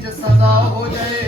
ਸਦਾ ਹੋ ਜਾਏ।